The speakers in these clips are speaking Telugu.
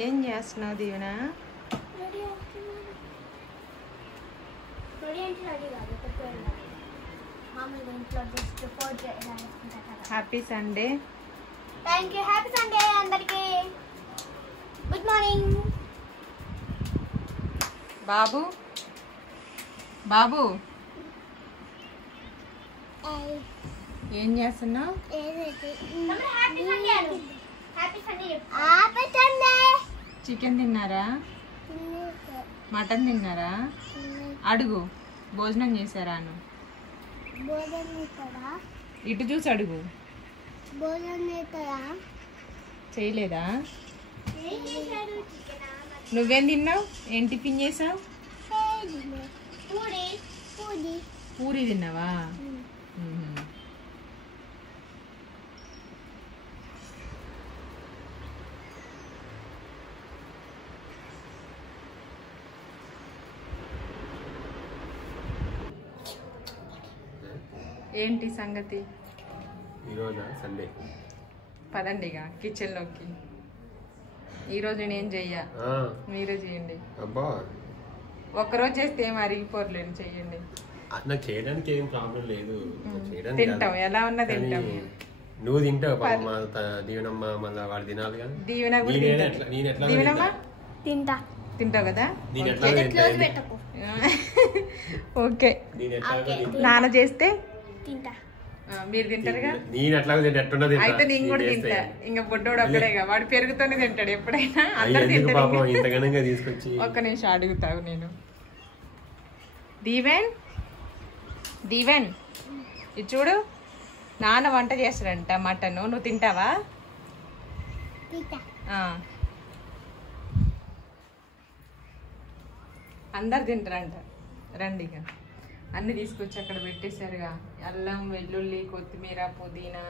ఏం చేస్తున్నావు Deevena? Happy Sunday. Thank you. Happy Sunday అందరికి. గుడ్ మార్నింగ్ బాబు. బాబు ఏం చేస్తున్నావు? చికెన్ తిన్నారా? మటన్ తిన్నారా? అడుగు, భోజనం చేశారా? ఇటు చూసి అడుగు. చేయలేదా? నువ్వేం తిన్నావు? ఏం టిఫిన్ చేసావు? పూరి తిన్నావా? ఏంటి సంగతి? ఈరోజు సండే. పదండిగా కిచెన్లోకి. ఈరోజు నేనేం చెయ్యా, మీరే చేయండి. అబ్బా, ఒక్కరోజు చేస్తే ఏం అరిగిపోర్లేండి, చెయ్యండి. నాకు చేయడానికి ఏం ప్రాబ్లం లేదు. తింటాం, ఎలా ఉన్నా తింటాం. నువ్వు తింటావు, దీవెనమ్మ మళ్ళీ వాడు తినాలి కదా. దీవెన తింటా. తింటావు కదా? ఓకే. నాన్న చేస్తే తింటా. మీరు తింటారుగా? నేను ఎట్లా అయితే నేను కూడా తింటా. ఇంకా బొడ్డోడు ఒక్కడేగా, వాడు పెరుగుతూనే తింటాడు ఎప్పుడైనా. అందరు తింటారు. తీసుకొచ్చి ఒక్క నిమిషం అడుగుతావు నేను. దీవెన్, దీవెన్ ఇది చూడు, నాన్న వంట చేస్తాడంట మటన్. నువ్వు తింటావా? అందరు తింటారంట. రండి, ఇక అన్ని తీసుకొచ్చి అక్కడ పెట్టేశారుగా. అల్లం, వెల్లుల్లి, కొత్తిమీర, పుదీనా.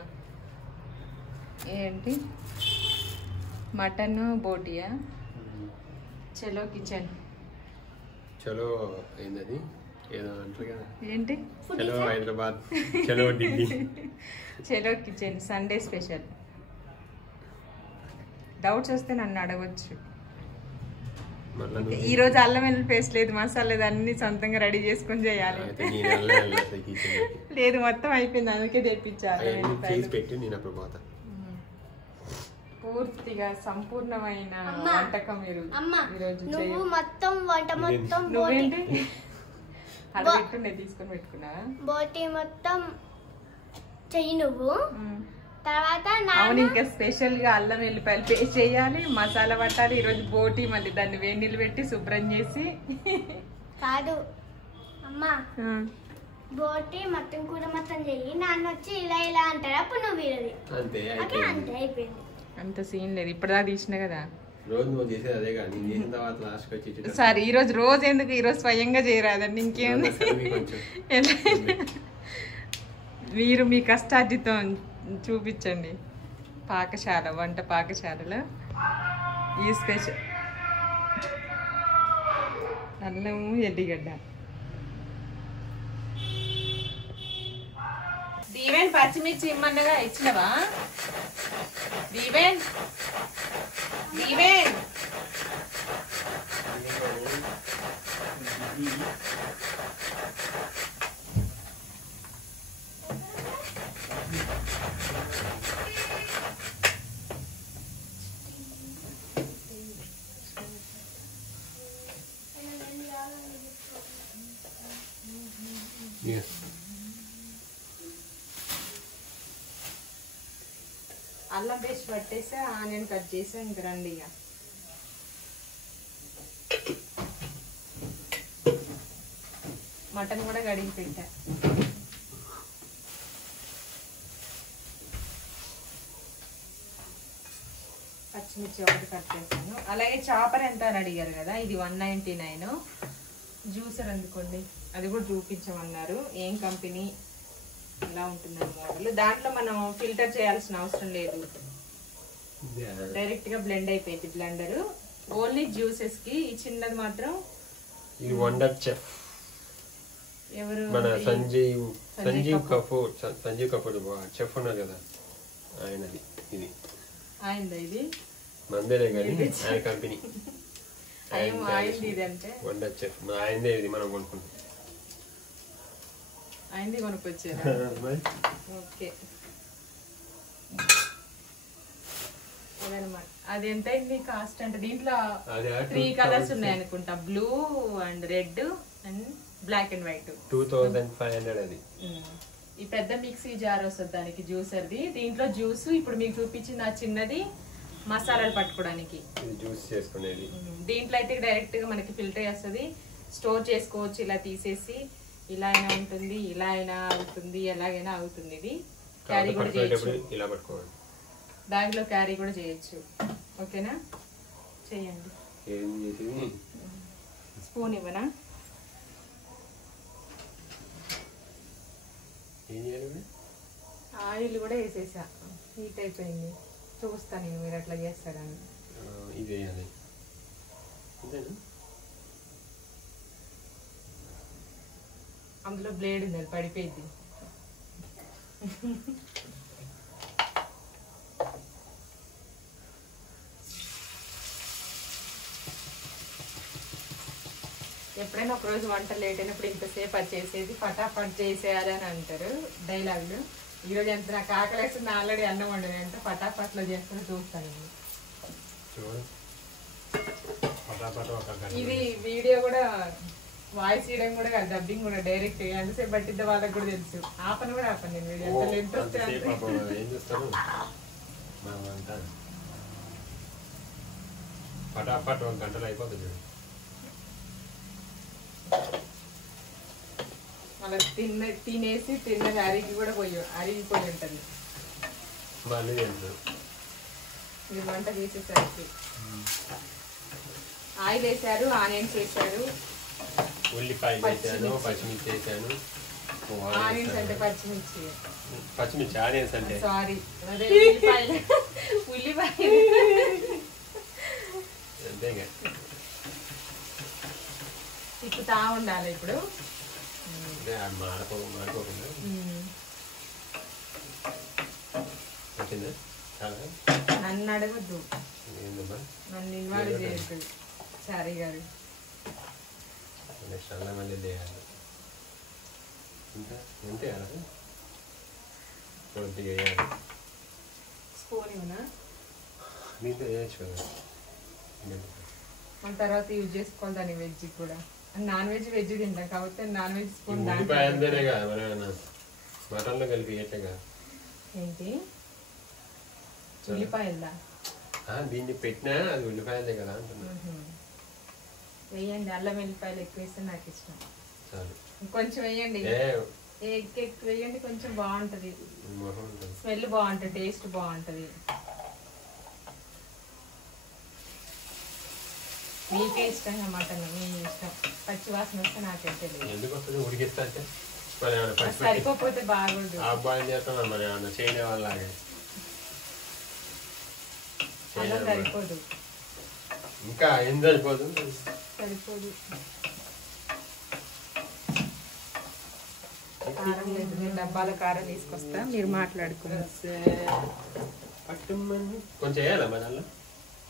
ఏంటి మటన్ బోటియా? చలో కిచెన్. చలో ఏంటది, ఏదో అంటారు కదా. ఏంటి? చలో హైదరాబాద్, చలో ఢిల్లీ. చలో కిచెన్ సండే స్పెషల్. డౌట్స్ వస్తే నన్ను అడగవచ్చు. ఈ రోజు అల్లం వెల్లుల్లి పేస్ట్ లేదు, మసాలా లేదు, అన్ని సొంతంగా రెడీ చేసుకొని చేయాలి. లేదు, మొత్తం అయిపోయింది, అందుకే తెప్పించాలి. పూర్తిగా సంపూర్ణమైన వంటకం ఈరోజు. మొత్తం వంట మొత్తం నువ్వేంటి అది పెట్టుకునే తీసుకొని పెట్టుకున్నా? బోటి మొత్తం చెయ్యి నువ్వు. తర్వాత అవును, ఇంకా స్పెషల్ గా అల్లం వెల్లిపాయలు పేస్ట్ చేయాలి, మసాలా పట్టాలి. ఈరోజు బోటి మళ్ళీ దాన్ని వేడి నీళ్ళు పెట్టి శుభ్రం చేసి. కాదు అమ్మా, బోటి మొత్తం కూర మొత్తం చెయ్యి, నాన్న వచ్చి ఇలా ఇలా అంటారు, అప్పుడు నువ్వు వీరది. అంతే అయిపోయింది. అంత సీన్ లేదు, ఇప్పటిదాకా తీసిన కదా. రోజు సరే, ఈరోజు రోజు ఎందుకు, ఈరోజు స్వయంగా చేయరాదండి, ఇంకేముంది. మీరు మీ కష్టార్జితం చూపించండి. పాకశాల, వంట పాకశాలలో ఈ స్పెషల్ అల్లము, ఎల్లిగడ్డ. దీవెన్ పచ్చిమిర్చి ఇమ్మన్నగా ఇచ్చినవా? దీవెన్, దీవెన్ అల్లం పేస్ట్ పట్టేసా, ఆనియన్ కట్ చేసా. ఇంక రండి, ఇక మటన్ కూడా కడిగి పెట్టా. పచ్చిమిర్చి ఒకటి కట్ చేశాను. అలాగే చాపర్ ఎంత అని అడిగారు కదా, ఇది 199. జ్యూసర్ అందుకోండి, అది కూడా చూపించమన్నారు. ఏం కంపెనీ, ఇలా ఉంటుందని మోడల్. దాంట్లో మనం ఫిల్టర్ చేయాల్సిన అవసరం లేదు, డైరెక్ట్ గా బ్లెండ్ అయిపోయింది బ్లెండర్. ఓన్లీ జ్యూసెస్ కి. ఈ చిన్నది మాత్రం ఇది వండర్ చెఫ్ ఎవరు, మన సంజీవ్ కపూర్ చెఫ్ ఉన్నారు కదా, ఆయనది. ఇది ఆయనదా? ఇది మందేలే కానీ ఆయన కంపెనీ అయ్యో ఆయింది ఇది అంటే వండ చెఫ్ ఆయనదే ఇది మనం కొనుక్కుంటాం. అయింది కొనుక్కొచ్చారా? ఓకే అదనమాట. అది ఎంత అయింది కాస్ట్ అంటే? దీంట్లో 3 కలర్స్ ఉన్నాయి అనుకుంటా, blue and red and black and white. 2500 అది. ఈ పెద్ద మిక్సీ జార్ వస్తుంది దానికి, జ్యూసర్ది. దీంట్లో జ్యూస్ ఇప్పుడు మీకు చూపించిన చిన్నది మసాలాలు పట్టుకోవడానికి, జ్యూస్ చేసుకునేది. దీంట్లో అయితే డైరెక్ట్ గా మనకి ఫిల్టర్ చేస్తుంది, స్టోర్ చేసుకోవచ్చు. ఇలా తీసేసి ఇలా అయినా ఉంటుంది, ఇలా అయినా అవుతుంది, ఎలాగైనా అవుతుంది. ఇది క్యారీ కూడా చేయొచ్చు, ఇలా పట్టుకోవాలి, బ్యాగ్ లో క్యారీ కూడా చేయొచ్చు. ఓకేనా? చేయండి. స్పూన్ ఇవ్వనా? ఆయిల్ కూడా వేసేసా, హీట్ అయిపోయింది. చూస్తాను నేను మీరు అట్లా చేస్తారని. అందులో బ్లేడ్ ఉంది, అది పడిపోయింది. ఎప్పుడైనా ఒకరోజు వంట లేట్ అయినప్పుడు ఇంతసేపు అది చేసేది ఫటాఫట్ చేసేయాలి అని అంటారు డైలాగులు. ఈరోజు ఎంత నాకు ఆకలేస్తుంది, ఆల్రెడీ అన్నం వండిన ఎంత ఫటాఫట్లో చేస్తానో చూస్తాను. ఇది వీడియో కూడా వాయిస్ చేయడం కూడా కాదు, డబ్బింగ్ కూడా డైరెక్ట్ ఎంతసేపు పట్టిద్దో వాళ్ళకి కూడా తెలుసు. ఆపని కూడా ఆపండి నేను వీడియో, ఎంత ఇంట్రెస్ట్. ఫటాఫట్ 1 గంటలో అయిపోతుంది. మళ్ళీ తినేసి తిన్నది అరిగిపోయి ఉంటుంది. మీరు వంట చేసేసరికి ఆయిల్ వేసారు, ఆనియన్స్ వేసారు, ఉల్లిపాయలు వేసాను, పచ్చిమిర్చి వేసాను. ఆనియన్స్ అంటే పచ్చిమిర్చి, పచ్చిమిర్చి ఆనియన్స్ అంటే సారీ, అదే ఉల్లిపాయలు. ఉల్లిపాయలు అంతేగా తిప్పుతా ఉండాలి ఇప్పుడు. మాడిపోకుండా నన్ను అడగద్దు, నన్ను ఇన్వాల్వ్ చేయద్దు చారీ గారు. నెక్స్ట్ అల్లం మళ్ళీ వేయాలి. ఇంకా ఎంత వేయాలి? కొద్దిగా వేయాలి. స్పూన్ ఇవ్వనా? మీతో వేయచ్చు కదా, మన తర్వాత యూజ్ చేసుకోవాలి దాన్ని. వెజ్ కూడా, నాన్ వెజ్ తింటాం కాబట్టి నాన్ వెజ్ స్పూన్. ఉల్లిపాయలతోనే కదా మన మటన్లో కలిపి ఎట్లా? ఏంటి ఉల్లిపాయలదా? దీన్ని పెట్టినా అది ఉల్లిపాయలే కదా అంటున్నా. వేయండి, అల్లం వెల్లిపాయలు ఎక్కువ వేస్తే నాకు ఇష్టం. చాలు, కొంచెం వేయండి, ఎక్కువ వేయండి, కొంచెం బాగుంటది, స్మెల్ బాగుంటది, టేస్ట్ బాగుంటది. మీకే ఇష్టంగా మటన్, మీ ఇష్టం. పచ్చి వాసన వస్తే నాకైతే లేదు. ఎందుకు వస్తుంది? ఉడికిస్తా సరిపోతే బాగుండు. అబ్బాయి చేస్తాం మరి ఏమన్నా చేయని వాళ్ళలాగే. అలా సరిపోదు, ఇంకా ఏం సరిపోదు? సరిపోదు. కారం లేదు, నేను డబ్బాల కారం తీసుకొస్తా, మీరు మాట్లాడుకున్నారు. కొంచెం వేయాలా మన దానిలో?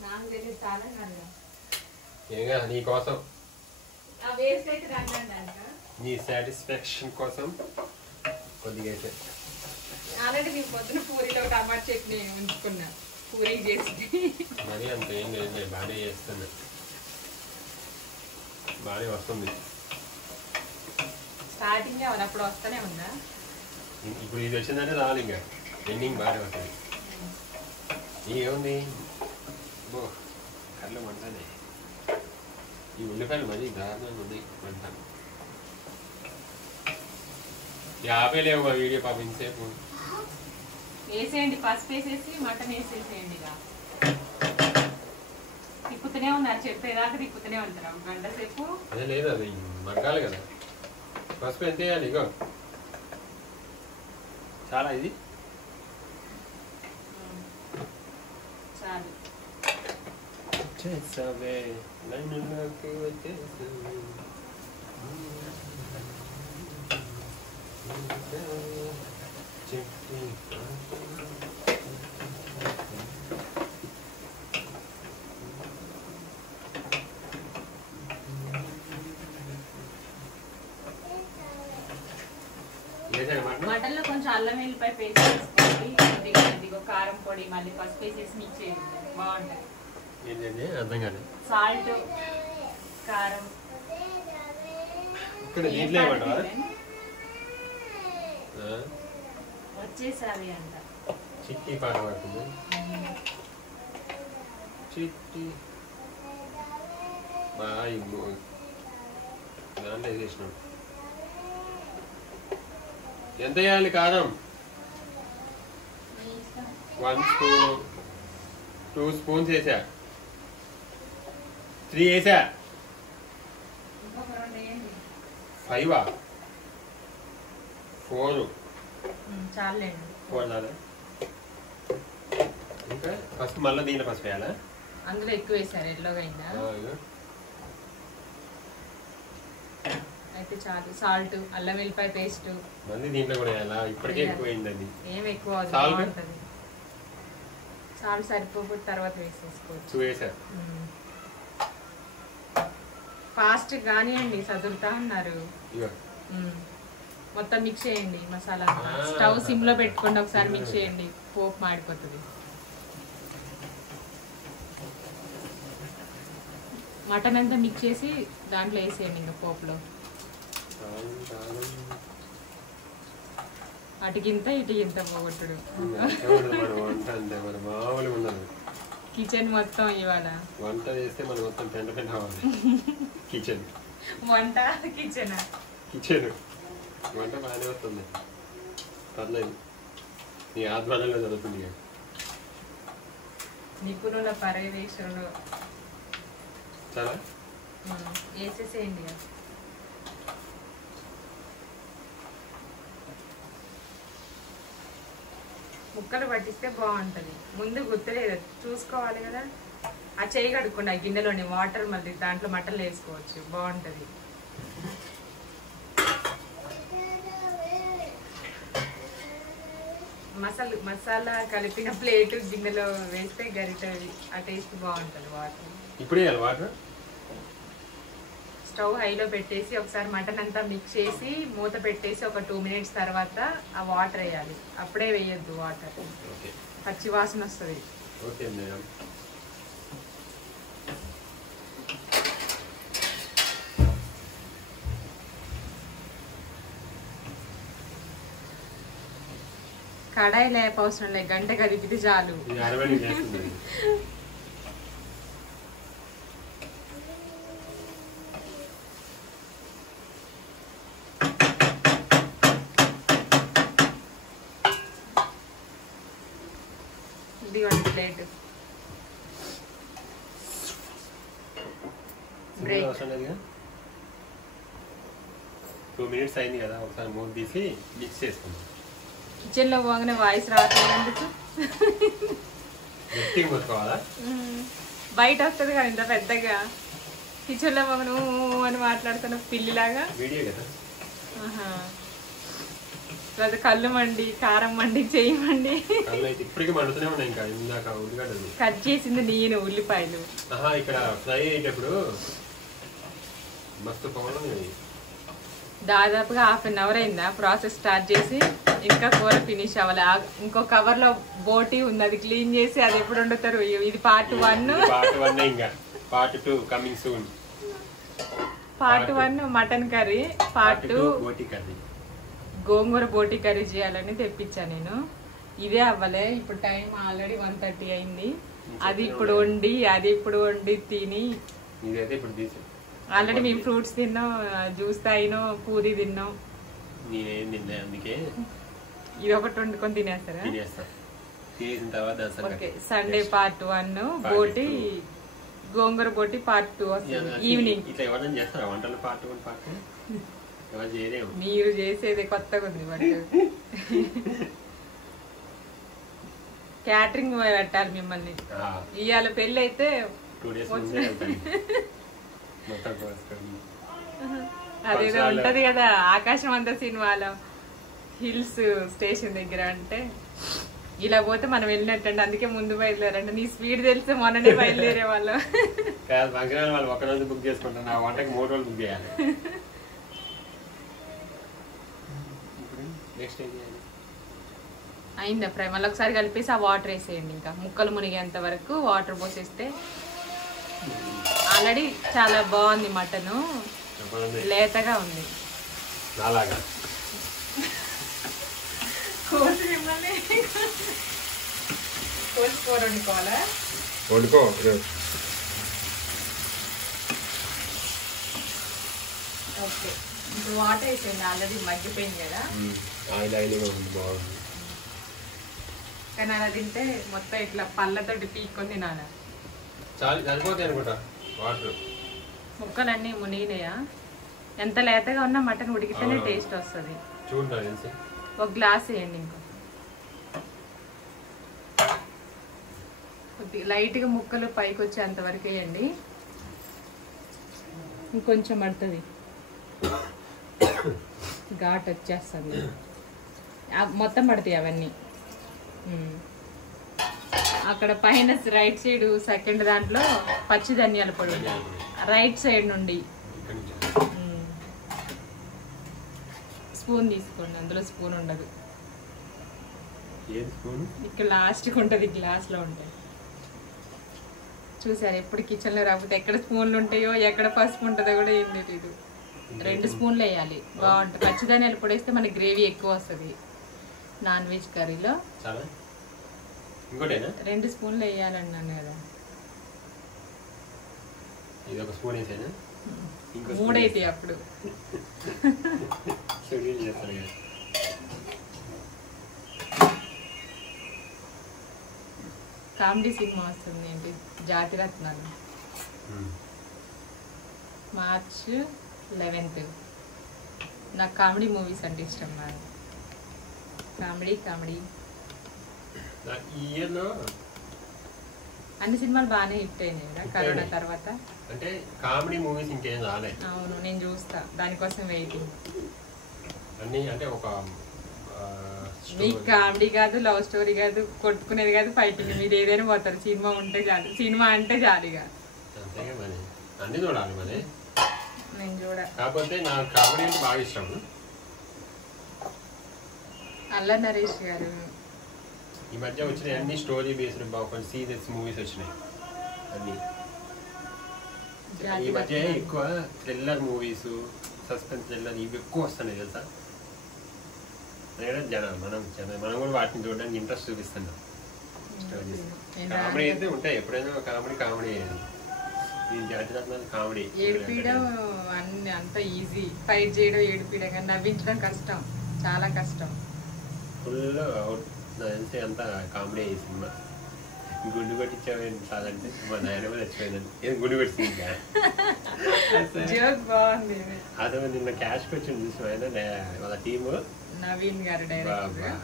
నాకు తెలియదు, చాలా కాదు. ఏగా నీ కోసం, వేస్ట్ అయితే నీ సాటిస్ఫాక్షన్ కోసం కొద్దిగా అయితే. ఆల్రెడీ నేను పొద్దున పూరీలో టమాటా చట్నీ ఉంచుకున్నా, పూరీ చేసి. మరి అంత ఏం లేదు, బాగానే చేస్తున్నా, బాగానే వస్తుంది. స్టార్టింగ్ అప్పుడు వస్తూనే ఉందా? ఇప్పుడు ఇది వచ్చిందంటే రావాలి, ఇంకా ఎండింగ్ బాగానే వస్తుంది. ఏముంది కళ్ళు మంటనే. ఈ ఉల్లిపాయలు మరి దారుణంగా ఉంది మంట. ఆపేలేవు వీడియో పాప ఇంతసేపు. వేసేయండి, పసుపు వేసేసి మటన్ వేసేసేయండి. ఇక తిప్పుతూనే ఉన్నారు, చెప్పేదాకా తిప్పుతూనే ఉంటారు గంట సేపు. అదే లేదు, అది మగ్గాలి కదా. పసుపు ఎంత వేయాలి? ఇగో చాలా, ఇది చాలు. చేసావే లైన్లోకి వచ్చేసావే. మటన్ లో కొంచెం అల్లం వెల్లిపాయ పేస్ట్ వేసుకోండి, ఇదిగో కారం పొడి మళ్ళీ పసుపు వేసేసి మిక్స్ చేయండి, బాగుంటది. ఏంటంటే అర్థం కాలేదు. సాల్ట్ కారం ఇక్కడ దీంట్లో ఏమంటావా? వచ్చేసారి అంట. చిట్టి పాట పడుతుంది. చిట్టి బాగా దాంట్లో వేసేసినాం. ఎంత వేయాలి కారం? 1 స్పూన్ 2 స్పూన్స్ వేసా, 3 వేసా, 5 4 చాలండి. 4 చాలా? ఇంకా ఫస్ట్ మళ్ళీ దీంట్లో ఫస్ట్ వేయాలా? అందులో ఎక్కువ వేసారు, ఎల్లోగా అయిందా? అయితే చాలు. సాల్ట్ అల్లం వెల్లిపాయ పేస్ట్ మళ్ళీ దీంట్లో కూడా వేయాలా? ఇప్పటికే ఎక్కువ అయింది. అది ఏం ఎక్కువ బాగుంటుంది. సాల్ట్ సరిపోకపోతే తర్వాత వేసేసుకోవచ్చు. వేసా. ఫాస్ట్ కానివ్వండి, చదువుతా ఉన్నారు. మొత్తం మిక్స్ చేయండి మసాలా. స్టవ్ సిమ్ లో పెట్టుకోండి, ఒకసారి మిక్స్ చేయండి, పోపు మాడిపోతుంది. మటన్ అంతా మిక్స్ చేసి దాంట్లో వేసేయండి ఇంకా పోపులో. అటుకింత ఇటుకింత పోగొట్టుడు. కిచెన్ మొత్తం ఇవాళ వంట చేస్తే మనం మొత్తం పెంట పెంట అవ్వాలి. కిచెన్ వంట కిచెన్ కిచెన్ వంట బాగానే వస్తుంది, పర్లేదు. నీ ఆధ్వర్యంలో జరుగుతుంది. నిపుణుల పర్యవేక్షణలో చాలా వేసేసేయండి. ముక్కలు పట్టిస్తే బాగుంటది. ముందు గుర్తులేదు, చూసుకోవాలి కదా. ఆ చేయి కడుక్కోండి, ఆ గిన్నెలోని వాటర్ మళ్ళీ దాంట్లో మటన్లు వేసుకోవచ్చు, బాగుంటది. మసాలా కలిపిన ప్లేట్ గిన్నెలో వేస్తే గరిట ఆ టేస్ట్ బాగుంటది. వాటర్ ఇప్పుడే వాటర్ స్టవ్ హైలో పెట్టేసి ఒకసారి మటన్ అంతా మిక్స్ చేసి మూత పెట్టేసి ఒక 2 మినిట్స్ తర్వాత ఆ వాటర్ వేయాలి. అప్పుడే వేయొద్దు వాటర్, పచ్చి వాసన వస్తుంది. కడాయి లేప అవసరం లేదు, గంట కదిపితే చాలు. ప్లేట్ బ్రేక్ 2 మినిట్స్ అయింది కదా, ఒకసారి మూత తీసి మిక్స్ చేసుకుందాం. కిచెన్ లో పోగానే వాయిస్ రావట్లేదు ఎందుకు? గట్టిగా ముట్టుకోవాలా? బయట వస్తుంది కదా ఇంత పెద్దగా. కిచెన్ లో పోగానే అని మాట్లాడుతున్న పిల్లిలాగా. వీడియో కదా. కళ్ళు మండి, కారం మండి, చేయమండి. ఇప్పటికీ మండుతూనే ఉన్నాయి. ఇంకా ఇందాక ఉల్లిగడ్డలు కట్ చేసింది నేను, ఉల్లిపాయలు. ఇక్కడ ఫ్రై అయ్యేటప్పుడు మస్తు పవన్. దాదాపుగా 1/2 అవర్ అయిందా ప్రాసెస్ స్టార్ట్ చేసి, ఇంకా కూర ఫినిష్ అవ్వాలి. ఇంకో కవర్ లో బోటి ఉంది, అది క్లీన్ చేసి అది ఎప్పుడు వండుతారు. ఇది పార్ట్ 1. ఇంకా part 2 coming soon. Part 1 mutton curry, part 2 బోటి కర్రీ, గోంగూర బోటి కర్రీ చేయాలని తెప్పించా నేను. ఇదే అవ్వలే. ఇప్పుడు టైం ఆల్రెడీ 1:30 అయింది. అది ఇప్పుడు వండి తిని ఆల్రెడీ మేము ఫ్రూట్స్ తిన్నాం, జ్యూస్ తాగినాం, పూరి తిన్నాం. నేనేం తిన్నా, అందుకే ఇది ఒకటి వండుకొని తినేస్తారా? ఓకే, సండే పార్ట్ 1 బోటి గోంగూర బోటి పార్ట్ 2 వస్తుంది ఈవినింగ్. మీరు చేసేది కొత్తగా ఉంది. బట్ క్యాటరింగ్ పెట్టాలి మిమ్మల్ని. ఇవాళ పెళ్ళి అయితే అదేదో ఉంటది కదా ఆకాశం అంతా సినిమాలో, హిల్స్ స్టేషన్ దగ్గర. అంటే ఇలా పోతే మనం వెళ్ళినట్టండి, అందుకే ముందు బయలుదేరండి. నీ స్పీడ్ తెలిస్తే మొన్ననే బయలుదేరే వాళ్ళం. వాళ్ళు ఒక రోజు బుక్ చేసుకుంటాను, నా వంటకి 3 రోజులు బుక్ చేయాలి. నెక్స్ట్ ఏం చేయాలి? అయిందా ఫ్రై? మళ్ళీ ఒకసారి కలిపేసి ఆ వాటర్ వేసేయండి. ఇంకా ముక్కలు మునిగేంత వరకు వాటర్ పోసేస్తే ఆల్రెడీ చాలా బాగుంది మటను, లేతగా ఉంది. నాలాగా కోసి మిమ్మల్ని కోసి కూర వండుకోవాలా? వండుకో. ఓకే, ఇప్పుడు వాటర్ వేసేయండి. ఆల్రెడీ మగ్గిపోయింది కదా. ఆయిల్ ఆయిల్గా ఉంది, బాగుంది. కానీ అలా తింటే మొత్తం ఇట్లా పళ్ళతోటి పీక్కొని తినాలి. చాలా సరిపోతాయి అనుకుంటా వాటర్. ముక్కలన్నీ మునిగినాయా? ఎంత లేతగా ఉన్నా మటన్ ఉడికితేనే టేస్ట్ వస్తుంది. చూడండి, ఒక గ్లాస్ వేయండి. ఇంకో లైట్గా ముక్కలు పైకి వచ్చేంత వరకు వేయండి. ఇంకొంచెం పడుతుంది, ఘాట్ వచ్చేస్తుంది. మొత్తం పడతాయి అవన్నీ. అక్కడ పైన రైట్ సైడ్ సెకండ్ దాంట్లో పచ్చి ధనియాల పొడి రైట్ సైడ్ నుండి స్పూన్ తీసుకోండి. అందులో స్పూన్ ఉండదు, ఇక్కడ లాస్ట్కి ఉంటుంది, గ్లాస్లో ఉంటాయి. చూసారు, ఎప్పుడు కిచెన్లో రాకపోతే ఎక్కడ స్పూన్లు ఉంటాయో ఎక్కడ పసుపు ఉంటుందో కూడా ఏం తెలియదు. 2 స్పూన్లు వేయాలి, బాగుంటుంది. పచ్చి ధనియాల పొడి వేస్తే మనకి గ్రేవీ ఎక్కువ వస్తుంది నాన్ వెజ్ కర్రీలో. 2 స్పూన్లు వేయాలన్నాను కదా. 3 అయితే అప్పుడు కామెడీ సినిమా వస్తుంది ఏంటి, జాతిరత్నాలు, March 11th. నాకు కామెడీ మూవీస్ అంటే ఇష్టం. మరి కామెడీ అన్ని సినిమాలు బాగానే హిట్ అయినాయి కదా కరోనా తర్వాత. అంటే కామెడీ మూవీస్ ఇంకేం రాలే. అవును, నేను చూస్తా, దానికోసం వెయిటింగ్. అన్ని అంటే ఒక మీకు కామెడీ కాదు, లవ్ స్టోరీ కాదు, కొట్టుకునేది కాదు, ఫైటింగ్, మీరు ఏదైనా పోతారు. సినిమా ఉంటే చాలు, సినిమా అంటే చాలుగా. అంతేగా మరి, అన్ని చూడాలి మరి. నేను చూడ, కాకపోతే నాకు కామెడీ అంటే బాగా ఇష్టం. అల్లా నరేష్ గారు ఈ మధ్య వచ్చినాయి అన్ని స్టోరీ బేస్డ్, బాగా కొంచెం సీరియస్ మూవీస్ వచ్చినాయి అన్ని. ఈ మధ్య ఎక్కువ థ్రిల్లర్ మూవీస్, సస్పెన్స్ థ్రిల్లర్ ఇవి ఎక్కువ వస్తున్నాయి తెలుసా. మనం కూడా వాటిని చూడడానికి ఇంట్రెస్ట్ చూపిస్తున్నాం. స్టోరీస్ కామెడీ అయితే ఉంటాయి, ఎప్పుడైనా కామెడీ ఈ జాతిరత్నాలు కామెడీ. ఏడిపీయడం అన్ని అంత ఈజీ, ఫైట్ చేయడం ఏడిపీయడం, కానీ నవ్వించడం కష్టం, చాలా కష్టం. ఫుల్ అవుట్ తెలిసి అంతా కామెడీ అయ్యి సినిమా. గుండు కొట్టించావు కాదంటే మా నాయన కూడా చచ్చిపోయిందండి. ఏది గుండు కొట్టింది బాగుంది. అసలు నిన్న క్యాష్ వచ్చింది చూసిన ఆయన వాళ్ళ టీము, నవీన్ గారు డైరెక్టర్.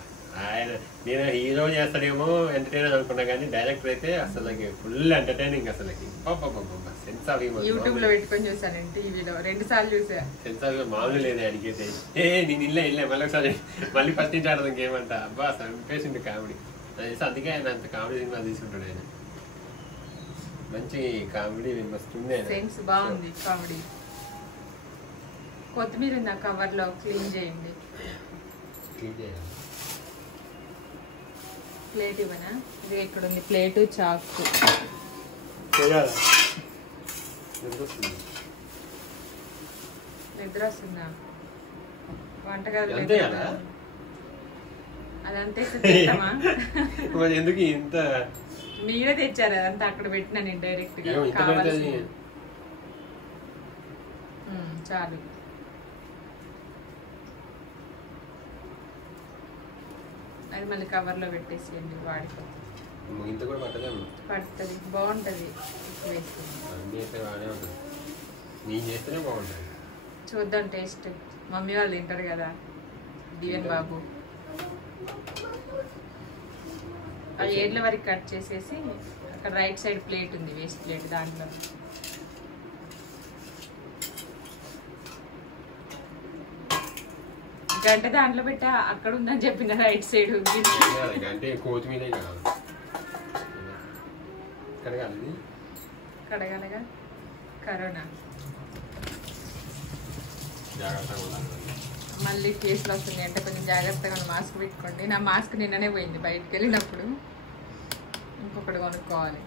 ఆయన నేను హీరో చేస్తాడేమో ఎంటర్టైనర్ అనుకున్నా, కానీ డైరెక్టర్ అయితే అసలు ఫుల్ ఎంటర్టైనింగ్. అసలు సెన్స్ ఆఫ్ హ్యూమర్ యూట్యూబ్ లో పెట్టుకొని చూసాను, టీవీలో 2 సార్లు చూసా. సెన్స్ ఆఫ్ హ్యూమర్ మామూలు లేదు ఆయనకైతే. నేను ఇల్లే మళ్ళీ ఒకసారి మళ్ళీ ఫస్ట్ నుంచి ఆడదాం ఏమంట. అబ్బా చంపేసిండు కామెడీ. అందుకే ఆయన అంత కామెడీ సినిమా తీసుకుంటాడు. ఆయన మంచి కామెడీ వస్తుంది, సెన్స్ బాగుంది కామెడీ. కొత్తిమీర ఉంది ఆ కవర్ లో, క్లీన్ చేయండి. ప్లేట్ ఇవ్వనా? ఇది ఇక్కడ ఉంది ప్లేటు, చాకు. నిద్ర వస్తుందా? వంటగది అదంతా తింటామా? ఎందుకు ఇంత మీరే తెచ్చారు అదంతా, అక్కడ పెట్టినా నేను డైరెక్ట్ గా. కావాల్సి చాలు. అది మళ్ళీ కవర్ లో పెట్టేసేయండి, వాడిపోతుంది. ఇంత కూడా పడుతుంది, బాగుంటది. నేను చేస్తేనే బాగుంటుంది. చూద్దాం టేస్ట్. మమ్మీ వాళ్ళు తింటారు కదా, డిఎన్ బాబు. ఆ ఏడ్ల వరకు కట్ చేసేసి అక్కడ రైట్ సైడ్ ప్లేట్ ఉంది, వేస్ట్ ప్లేట్, దాంట్లో గంట దాంట్లో పెట్టా. అక్కడ ఉందని చెప్పిన రైట్ సైడ్ అంటే కొత్తిమీర కడగలగా. కరోనా జాగ్రత్తగా మళ్ళీ కేసులు వస్తున్నాయి అంటే కొంచెం జాగ్రత్తగా మాస్క్ పెట్టుకోండి. నా మాస్క్ నిన్ననే పోయింది బయటికి వెళ్ళినప్పుడు, ఇంకొకటి కొనుక్కోవాలి.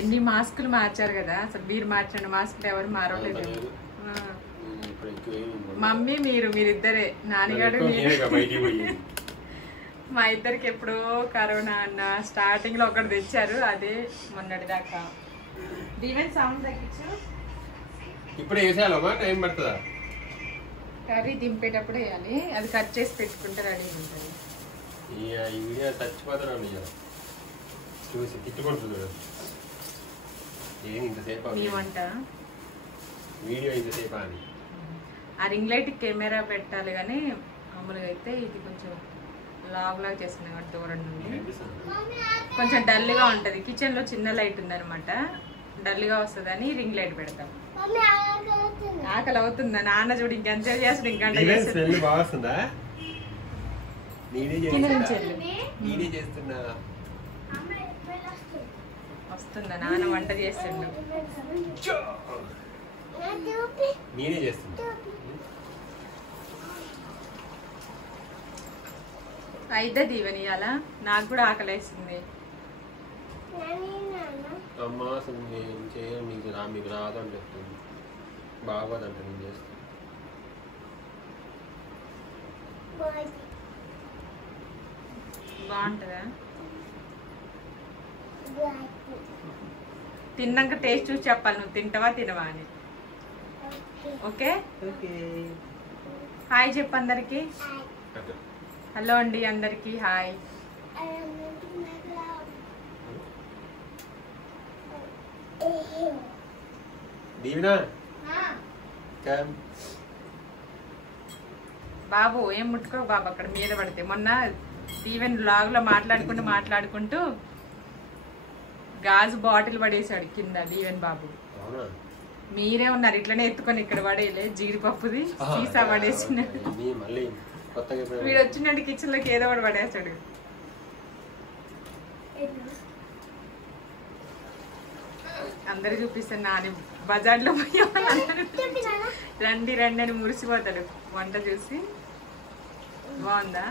ఎన్ని మాస్కులు మార్చారు కదా, అసలు మీరు మార్చండి మాస్కులు ఎవరు మారలేదు. మమ్మీ మీరిద్దరే, నాన్నగారు మా ఇద్దరికి ఎప్పుడో కరోనా అన్న స్టార్టింగ్ లో ఒకటి తెచ్చారు, అదే మొన్నటి దాకా. దీవెన్ సౌండ్ తగ్గించు. ఇప్పుడు వేసేయాలమ్మా, టైం పడుతుందా? కర్రీ దింపేటప్పుడు వేయాలి, అది కట్ చేసి పెట్టుకుంటే రెడీ ఉంటుంది. చచ్చిపోతాను చూసి తిట్టుకుంటుంది ఏం ఇంతసేపు మీ వంట వీడియో ఇంతసేపు అని. ఆ రింగ్ లైట్ కెమెరా పెట్టాలి కానీ మామూలుగా అయితే ఇది కొంచెం లాగా చేస్తున్నాయి కాబట్టి దూరం నుండి కొంచెం డల్గా ఉంటుంది. కిచెన్ లో చిన్న లైట్ ఉందనమాట, డల్గా వస్తుందని రింగ్ లైట్ పెడతాం. ఆకలి అవుతుందా నాన్న చూడు, ఇంకెంత చేస్తుంది ఇంకంటే వస్తుందా నాన్న వంట చేస్తుండు. నేనే చేస్తున్నా. అయితే దీవెని అలా నాకు కూడా ఆకలి వేస్తుంది. అమ్మా అసలు నేను చేయను, మీకు రాదు అని చెప్తుంది. బాగోదంట నేను చేస్తాను. బాగుంటుందా? తిన్నాక టేస్ట్ చూసి చెప్పాలి నువ్వు తింటావా తినవా అని. ఓకే హాయ్ చెప్పు అందరికి. హలో అండి అందరికి హాయ్. బాబు ఏం ముట్టుకో బాబు, అక్కడ మీద పడితే. మొన్న ఈవెన్ బ్లాగ్ లో మాట్లాడుకుంటూ గాజు బాటిల్ పడేసాడు కింద ఈవెన్ బాబు. మీరే ఉన్నారు ఇట్లనే ఎత్తుకొని ఇక్కడ పడేయలే, జీడిపప్పుది సీసా పడేసినాడు. వీడు వచ్చినట్టు కిచెన్ లోకి ఏదో ఒకటి పడేస్తాడు. అందరు చూపిస్తాను నాని బజార్ లో రండి రండి అని మురిసిపోతాడు వంట చూసి. బాగుందా?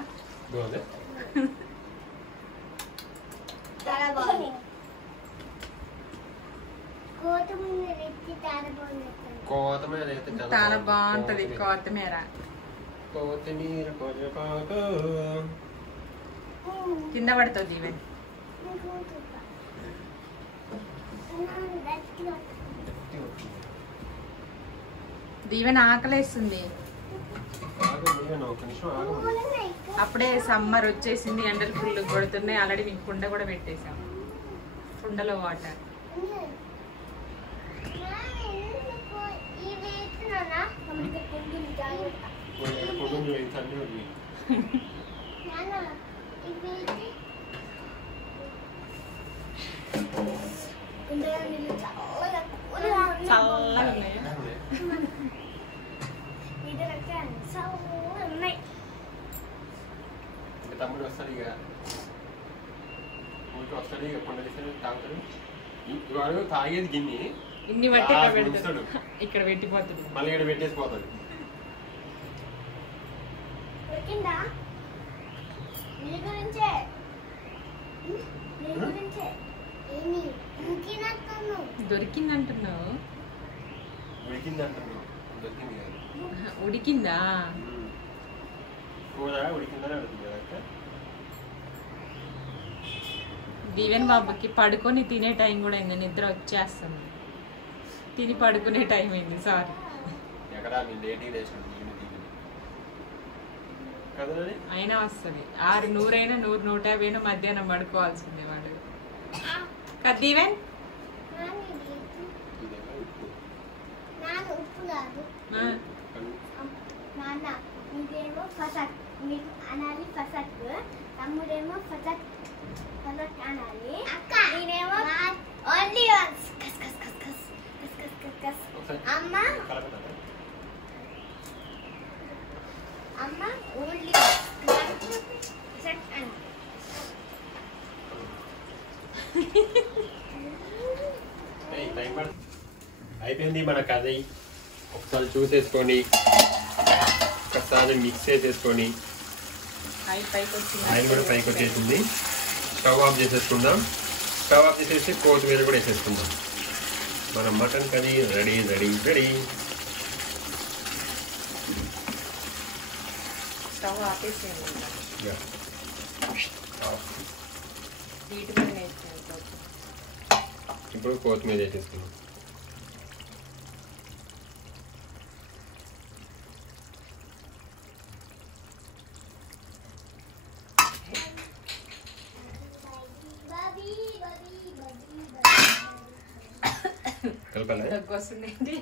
చాలా బాగుంటది కొత్తిమీర. కింద పడుతుంది ఈవెన్. దీవెన ఆకలేస్తుంది. అప్పుడే సమ్మర్ వచ్చేసింది, ఎండలు ఫుల్ కొడుతున్నాయి. ఆల్రెడీ మీకు కుండ కూడా పెట్టేసాం, కుండలో వాటర్. చల్లగా ఉన్నాయా? తమ్ముడు వస్తాడు ఇక వస్తాడు, ఇక పండుగ తాగుతాడు. ఇవాడు తాగేది గిన్ని ఇన్ని బట్టి ఇక్కడ పెట్టిపోతాడు, మళ్ళీ ఇక్కడ పెట్టేసిపోతాడు. దొరికిందంటున్నావు? ఉడికిందా? దీవెన్ బాబుకి పడుకొని తినే టైం కూడా అయింది, నిద్ర వచ్చేస్తుంది. తిని పడుకునే టైం అయింది. సారీ అయినా వస్తుంది. 6 100 150 మధ్యాహ్నం పడుకోవాల్సిందే వాడు కదా దీవెన్. మీరేమో ఫసక్, మీకు అనాలి ఫసక్. తమ్ముడేమో ఫసక్ ఫసక్ అనాలి. నేనేమో ఓన్లీ వన్స్ కస్ కస్ కస్ కస్ కస్ కస్ కస్ కస్. అమ్మ ఓన్లీ ఫసక్ అని. అయిపోయింది మన కర్రీ, ఒకసారి చూసేసుకోండి. ఒకసారి మిక్స్ చేసేసుకొని ఆయిల్ కూడా పైకి వచ్చేసింది. స్టవ్ ఆఫ్ చేసేసుకుందాం. స్టవ్ ఆఫ్ చేసేసి కొత్తిమీర కూడా వేసేసుకుందాం. మన mutton curry ready ready ready. Stove ఆపేసేయండి. ఇప్పుడు కొత్తిమీర వేసేసుకుందాం. కలపాలి. దగ్గు వస్తుందేంటి?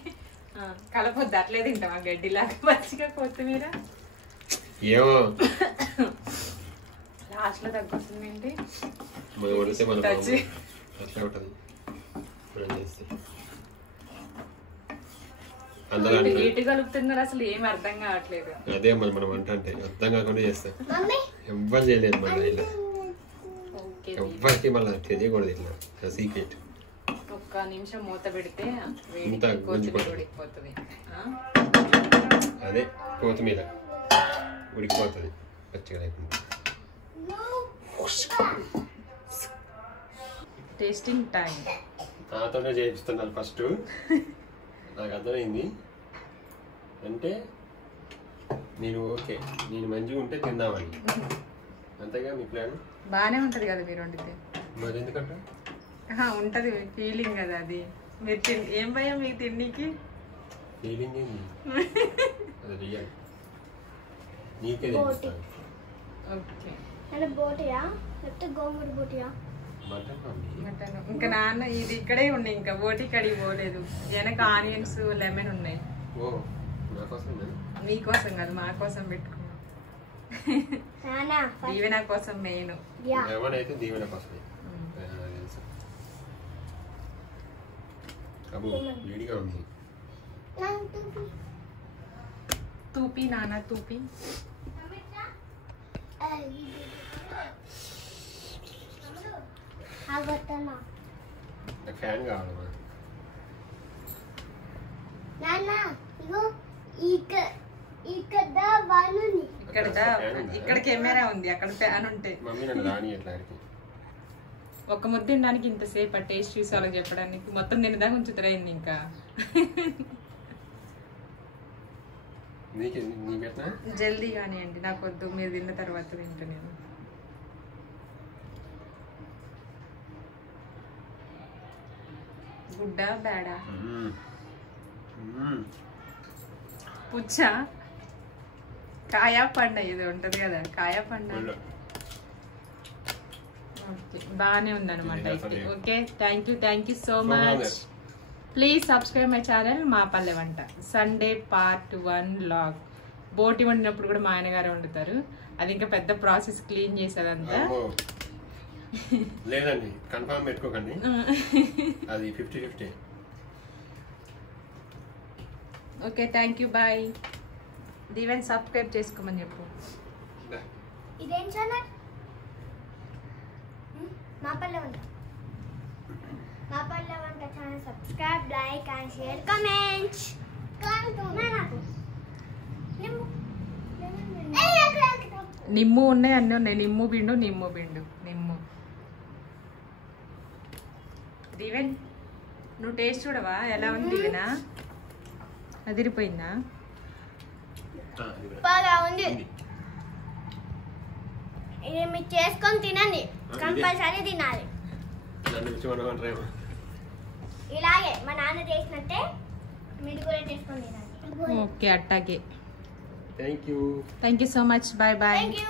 కలపొద్దు, అట్లే తింటాం గడ్డిలాగా మంచిగా కొత్తిమీర. ఏమో లాస్ట్ లో దగ్గు వస్తుందేంటి? అట్లా ఉంటుంది. నీట్ కలుపుతున్నారు, అసలు ఏం అర్థం కావట్లేదు. అదే మనం వంట అంటే అర్థం కాకుండా చేస్తాం. ఎవ్వరు చేయలేదు మళ్ళీ ఇలా, ఎవ్వరికి మళ్ళీ తెలియకూడదు ఇట్లా సీక్రెట్. ఒక్క నిమిషం మూత పెడితే కొత్తిమీర ఉడికిపోతుంది. అదే కొత్తిమీర ఉడికిపోతుంది పచ్చిగా లేకుండా. టేస్టింగ్ టైం నాతోనే చేయిస్తున్నారు ఫస్ట్. నాకు అర్థమైంది అంటే నేను ఓకే, నేను మంచిగా ఉంటే తిందామని. అంతేగా మీ ప్లాన్? బాగానే ఉంటది కదా మీరు వండితే. మరి ఎందుకంటే ఉంటది ఫీలింగ్ కదా అది. మీరు ఏం భయం మీకు తిండికి? ఫీలింగ్ ఏంది అది రియల్. నీకే తెలుస్తాను. ఓకే బోటియా లేకపోతే గోంగూర బోటియా? మటన్. ఇంకా నాన్న ఇది ఇక్కడే ఉండే, ఇంకా బోటి కడిగి పోలేదు. వెనక ఆనియన్స్ లెమన్ ఉన్నాయి. మీకోసం కాదు, మా కోసం పెట్టుకున్నాం. దీవెన కోసం మెయిన్. దీవెన కోసం వేడిగా ఉంది. తూపి నాన్న తూపి. ఫ్యాన్ కావాలమ్మా. ఇక్కడ కెమెరా ఉంది, అక్కడ ఫ్యాన్ ఉంటాయి. మమ్మీ నన్ను రాని ఎట్లా ఒక ముద్ద తినడానికి ఇంతసేపు ఆ టేస్ట్ చూసి వాళ్ళకి చెప్పడానికి. మొత్తం తినదాకా ఉంచుతారైంది ఇంకా. జల్దీ కానివ్వండి, నాకు వద్దు, మీరు తిన్న తర్వాత తింటా నేను. గుడ్డా బ్యాడా? పుచ్చా కాయా పండ ఇది ఉంటది కదా, కాయా పండ. బాగానే ఉందన్నమాట. Okay, thank you so much. Please subscribe my channel మా పల్లె వంట. Sunday part 1 vlog. బోటి వండినప్పుడు కూడా మా ఆయనగారే వండుతారు. అది ఇంకా పెద్ద ప్రాసెస్, క్లీన్ చేసేదంతా. లేదండి, కన్ఫర్మ్ పెట్టుకోకండి, అది 50-50. Okay, thank you, bye. Deeven subscribe చేసుకోమని చెప్పు. ఇదేం ఛానల్? మా పల్లె వంట. మా పల్లె వంట channel subscribe, like and share, comment. నిమ్ము ఉన్నాయి, అన్నీ ఉన్నాయి. నిమ్ము బిండు. దీవెన్ నువ్వు టేస్ట్ చూడవా ఎలా ఉంది? దీవెనా అదిరిపోయిందా? బాగా ఉంది. ఇది మీరు చేసుకొని తినండి, కంపల్సరీ తినాలి. ఇలాగే మా నాన్న చేసినట్టే మీరు కూడా చేసుకొని తినండి. ఓకే, అట్టాగే. Thank you so much. Bye. Thank you.